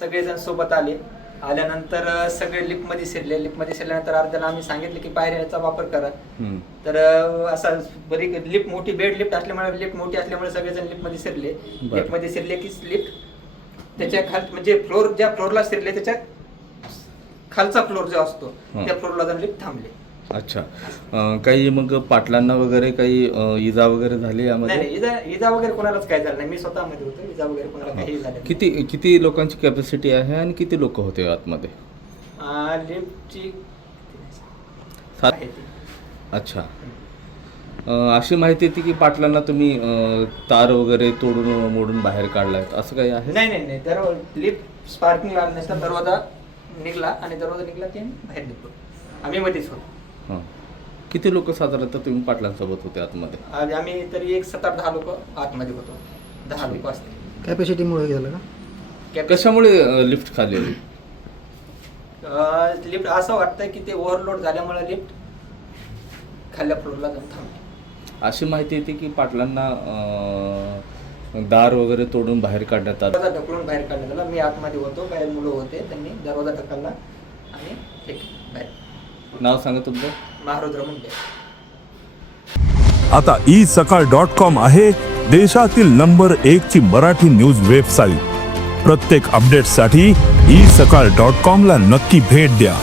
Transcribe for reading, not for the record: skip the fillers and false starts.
सगळेजण सोबत आल्यानंतर सगळे लिफ्टमध्ये शिरल्यानंतर अर्ध्याला आम्ही सांगितलं की पायऱ्याचा वापर करा. तर असा बरी लिफ्ट मोठी बेड लिफ्ट असल्यामुळे सगळेजण लिफ्टमध्ये शिरले की लिफ्ट त्याच्या खाली म्हणजे ज्या फ्लोअरला शिरले त्याच्या खालचा फ्लोअर जो असतो त्या फ्लोअरला जाऊन लिफ्ट थांबले. अच्छा. काही मग पाटलांना वगैरे काही इजा वगैरे झाली यामध्ये? नाही, इजा वगैरे कोणालाच काय झालं नाही. मी स्वतःमध्ये होतो. इजा वगैरे कोणाला काही झालं नाही. किती लोकांची कॅपॅसिटी आहे आणि किती लोक होते आतमध्ये? लिफ्टची 7 आहे. अच्छा. अशी माहिती येते की पाटलांना तुम्ही तार वगैरे तोडून मोडून बाहेर काढलाय, असं काही आहे? नाही. लिफ्ट स्पार्किंग लागला नसता, दरवाजा निघला की बाहेर निघतो. आम्ही मध्येच होतो. किती लोक साधारणतः तुम्ही पाटलांसोबत होते आतमध्ये? आम्ही तरी 7-8-10 लोक आतमध्ये होतो. 10 लोक असते. कॅपॅसिटीमुळे झालं का? कशामुळे लिफ्ट खाली आली? लिफ्ट असं वाटतं की ते ओव्हरलोड झाल्यामुळे लिफ्ट खाल्ल्या फ्लोअरला जाऊन थांबली. अशी माहिती येते की पाटलांना दार वगैरे तोडून बाहेर काढण्यात आलं. दरवाजा ढकलून बाहेर काढण्यात आला. मी आतमध्ये होतो, काही मुलं होते, त्यांनी दरवाजा ढकलला आणि बाहेर. नाव सांगा तुमचं? महारुद्र मुंडे. आता isakal.com आहे देशातील नंबर 1 ची मराठी न्यूज वेबसाईट. प्रत्येक अपडेटसाठी isakal.com ला नक्की भेट द्या.